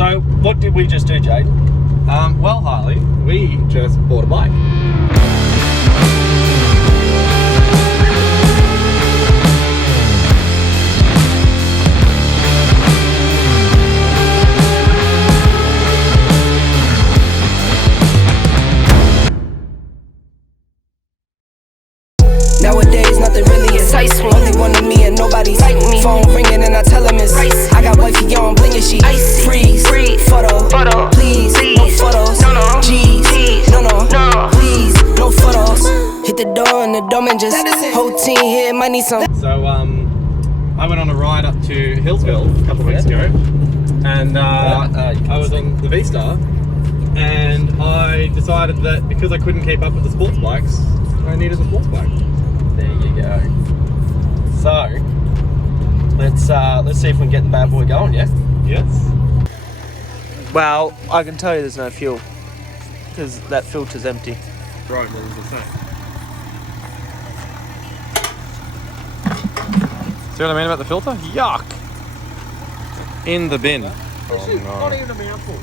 So, what did we just do, Jade? Well, Harley, we just bought a bike. Nowadays, nothing really excites me. Only one of me and nobody's like me. Phone ringing and I tell him it's ice. I got wifey on bling and she icy. Freeze, photo, please, no photos. G's, no, please, no photos. Hit the door and the doorman just whole team here might need some. So, I went on a ride up to Hillsville a couple of weeks ago, and I was on the V-Star, and I decided that because I couldn't keep up with the sports bikes, I needed a sports bike. There you go. So, let's see if we can get the bad boy going, yeah? Yes. Well, I can tell you there's no fuel, because that filter's empty. Right, what was I saying? See what I mean about the filter? Yuck! In the bin. Oh, no. Not even a mouthful.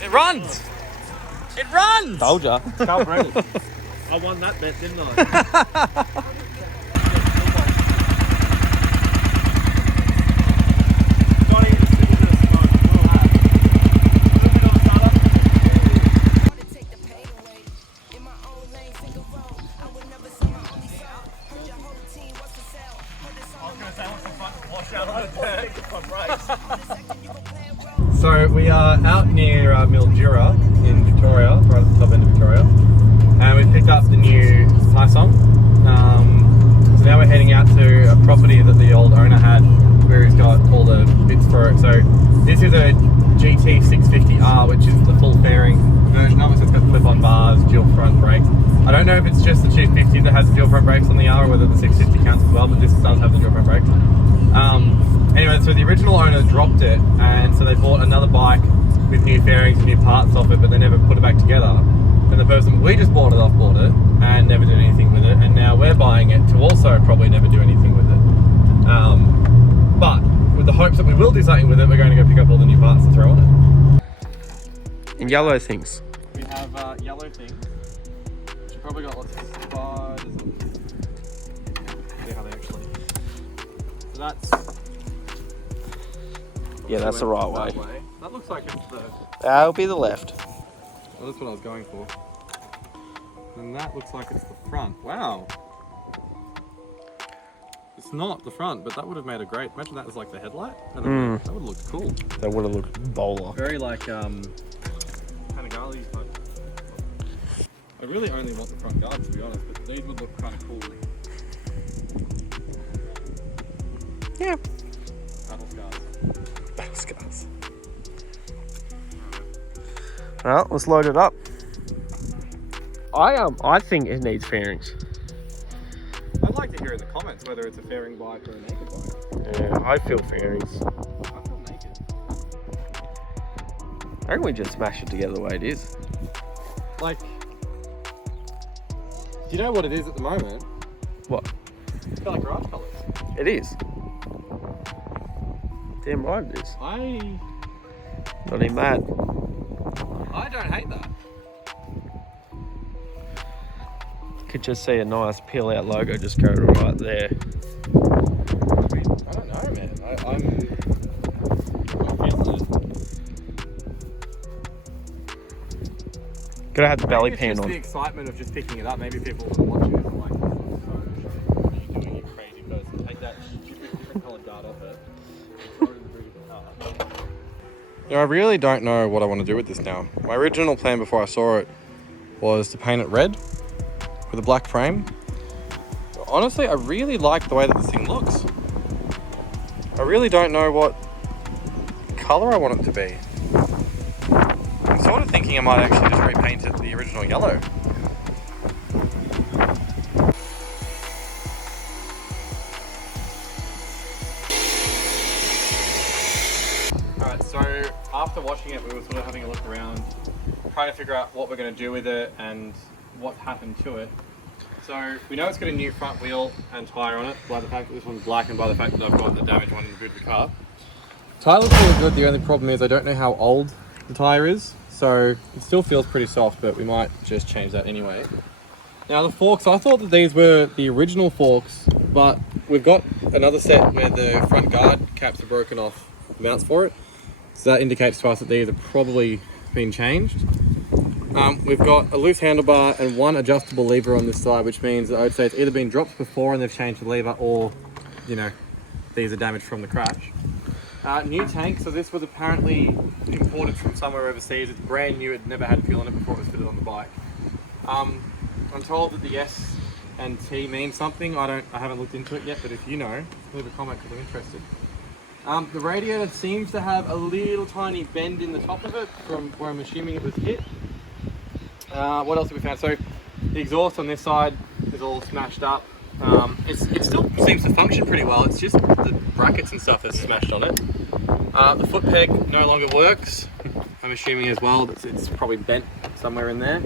It runs! It runs! Told ya. Carl Brady. I won that bet, didn't I? So we are out near Mildura in Victoria, right at the top end of Victoria, and we picked up the new Hyosung. So now we're heading out to a property that the old owner had, where he's got all the bits for it. So this is a GT650R, which is the full fairing version of it. So it's got clip-on bars, dual front brakes. I don't know if it's just the 250 that has the dual front brakes on the R, or whether the 650 counts as well, but this does have the dual front brakes. Anyway, so the original owner dropped it, and so they bought another bike with new fairings and new parts off it, but they never put it back together. And the person we just bought it off bought it and never did anything with it, and now we're buying it to also probably never do anything with it. But with the hopes that we will do something with it, we're going to go pick up all the new parts and throw on it. And yellow things. We have yellow things. Which probably got lots of spiders and see how they actually. So that's. Yeah, that's the right way. That looks like it's the. That'll be the left. Well, that's what I was going for. And that looks like it's the front. Wow. It's not the front, but that would have made a great. Imagine that was like the headlight. That would have looked cool. That would have looked bowler. Very like Panigale type. I really only want the front guard, to be honest, but these would look kind of cool. Yeah. Battle scars. Battle scars. Well, let's load it up. I think it needs fairings. I'd like to hear in the comments whether it's a fairing bike or a naked bike. Yeah, I feel fairings. I feel naked. I reckon we just smash it together the way it is. Like, do you know what it is at the moment? What? It's got like garage colours. It is. Damn right it is. Not even mad. I don't hate that. Could just see a nice peel out logo just go right there. I mean, I don't know, man. I'm feeling it. Gotta have the belly Maybe pan it's just on. the excitement of just picking it up. Maybe people that are watching it are like, what are you doing, you crazy person? Take that different coloured dart off it. Yeah, I really don't know what I want to do with this now. My original plan before I saw it was to paint it red with a black frame. But honestly, I really like the way that this thing looks. I really don't know what colour I want it to be. I'm sort of thinking I might actually just repaint it the original yellow. Alright, so after after watching it, we were sort of having a look around, trying to figure out what we're going to do with it and what happened to it. So we know it's got a new front wheel and tyre on it by the fact that this one's black and by the fact that I've got the damaged one in the boot of the car. Tyre looks really good. The only problem is I don't know how old the tyre is, so it still feels pretty soft, but we might just change that anyway. Now the forks, I thought that these were the original forks, but we've got another set where the front guard caps are broken off the mounts for it. So that indicates to us that these have probably been changed. We've got a loose handlebar and one adjustable lever on this side, which means that I would say it's either been dropped before and they've changed the lever, or, you know, these are damaged from the crash. New tank, so this was apparently imported from somewhere overseas. It's brand new, it never had fuel in it before it was fitted on the bike. I'm told that the S and T means something. I haven't looked into it yet, but if you know, leave a comment because I'm interested. The radiator seems to have a little tiny bend in the top of it from where I'm assuming it was hit. What else have we found? So the exhaust on this side is all smashed up. It still seems to function pretty well. It's just the brackets and stuff that's smashed on it. The foot peg no longer works. I'm assuming as well that it's probably bent somewhere in there.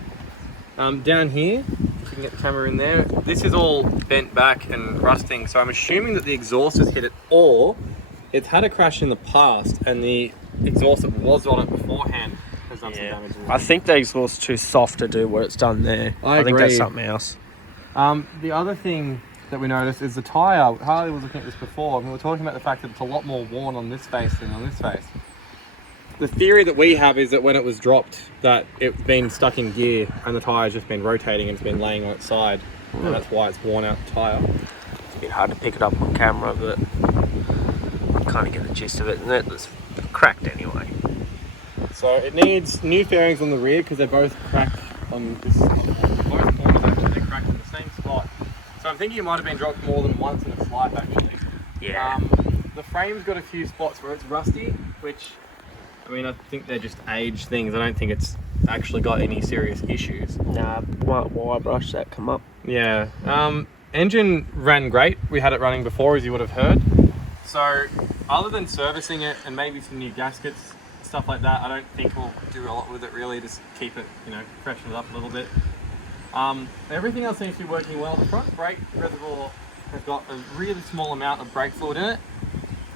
Down here, if you can get the camera in there, this is all bent back and rusting. So I'm assuming that the exhaust has hit it, or it's had a crash in the past and the exhaust that was on it beforehand has done some damage. I think the exhaust's too soft to do what it's done there. I think that's something else. The other thing that we noticed is the tyre. Harley was looking at this before, and we were talking about the fact that it's a lot more worn on this face than on this face. The theory that we have is that when it was dropped, that it's been stuck in gear and the tyre's just been rotating and it's been laying on its side, and that's why it's worn out the tyre. It's a bit hard to pick it up on camera, but you kind of get the gist of it, and it's cracked anyway. So it needs new fairings on the rear because they're both cracked on this. Both corners actually, they're cracked in the same spot. So I'm thinking it might have been dropped more than once in its life actually. Yeah. The frame's got a few spots where it's rusty, which, I mean, I think they're just age things. I don't think it's actually got any serious issues. Nah, wire brush that come up. Yeah. Engine ran great. We had it running before, as you would have heard. So other than servicing it and maybe some new gaskets, stuff like that, I don't think we'll do a lot with it really. Just keep it, you know, freshen it up a little bit. Everything else seems to be working well. The front brake reservoir has got a really small amount of brake fluid in it,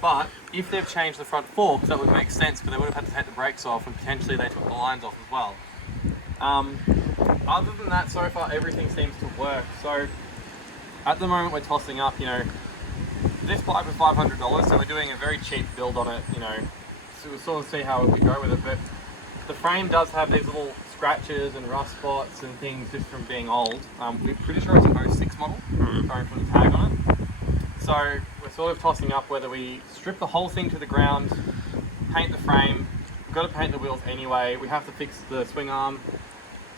but if they've changed the front forks, that would make sense, because they would have had to take the brakes off and potentially they took the lines off as well. Other than that, so far everything seems to work. So at the moment we're tossing up, you know, this bike was $500, so we're doing a very cheap build on it, you know, so we'll sort of see how we go with it. But the frame does have these little scratches and rust spots and things just from being old. We're pretty sure it's an 06 model, going from the tag on it. So we're sort of tossing up whether we strip the whole thing to the ground, paint the frame. We've got to paint the wheels anyway. We have to fix the swing arm.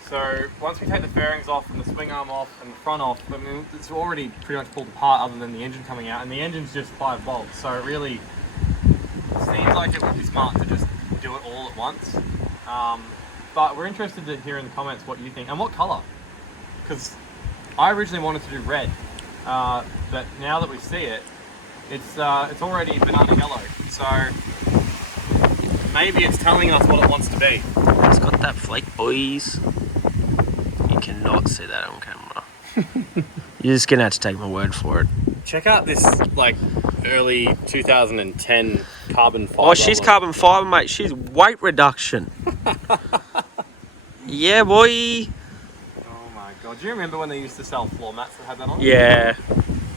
So once we take the fairings off and the swing arm off and the front off, I mean, it's already pretty much pulled apart other than the engine coming out, and the engine's just 5 volts. So it really seems like it would be smart to just do it all at once. But we're interested to hear in the comments what you think and what colour, because I originally wanted to do red, but now that we see it, it's already banana yellow. So maybe it's telling us what it wants to be. It's got that flake, boys. You cannot see that on camera. You're just gonna have to take my word for it. Check out this like early 2010 carbon fibre. Oh, she's carbon fibre, mate. She's weight reduction. Yeah, boy. Oh my god. Do you remember when they used to sell floor mats that had that on? Yeah.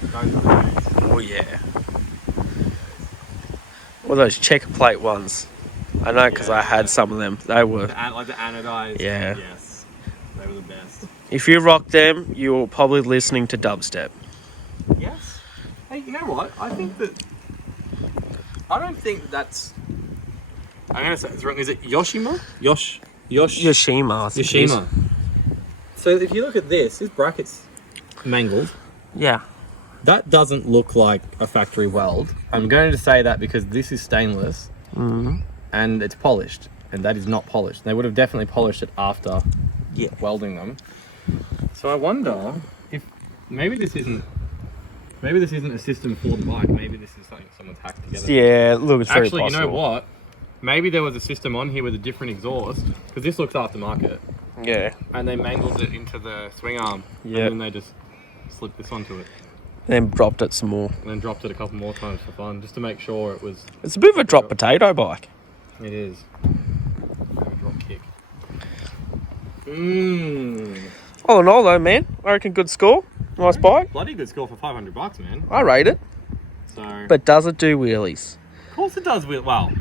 Those were the days. Oh, yeah. Well, those checker plate ones. I know because I had some of them. They were... Like the anodized. Yeah. Yes. They were the best. If you rock them, you're probably listening to dubstep. Yes. Hey, you know what? I don't think that's... I'm going to say it's wrong. Is it Yoshima? Yoshima. So if you look at this bracket's mangled. Yeah. That doesn't look like a factory weld. I'm going to say that because this is stainless and it's polished, and that is not polished. They would have definitely polished it after welding them. So I wonder if maybe this isn't a system for the bike. Maybe this is something someone's hacked together. Yeah, look, it's very actually possible. You know what? maybe there was a system on here with a different exhaust, because this looks aftermarket, Yeah. and they mangled it into the swing arm, Yep. and then they just slipped this onto it, Then dropped it some more. and then dropped it a couple more times for fun, just to make sure it was... It's a bit of a drop potato bike. It is. Have a drop kick. Mmm. All in all, though, man, I reckon good score. Nice bike. Bloody good score for $500, man. I rate it. So... But does it do wheelies? Of course it does, well...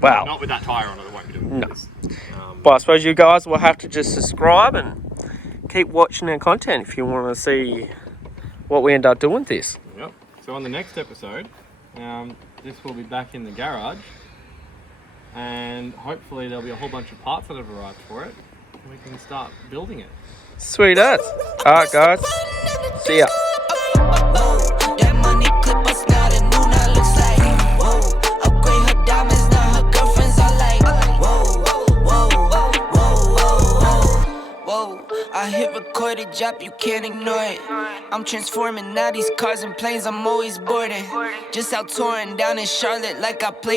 Wow. Not with that tyre on it, it won't be doing No. this. But I suppose you guys will have to just subscribe and keep watching our content if you want to see what we end up doing with this. Yep. So on the next episode, this will be back in the garage, and hopefully there'll be a whole bunch of parts that have arrived for it, and we can start building it. Sweet as. Alright, guys. See ya. That money clip us now, the new now looks like. Whoa, upgrade her diamonds, now her girlfriends are like. Whoa, whoa, whoa, whoa, whoa. I hit recorded drop, you can't ignore it. I'm transforming now these cars and planes, I'm always boarding. Just out touring down in Charlotte like I play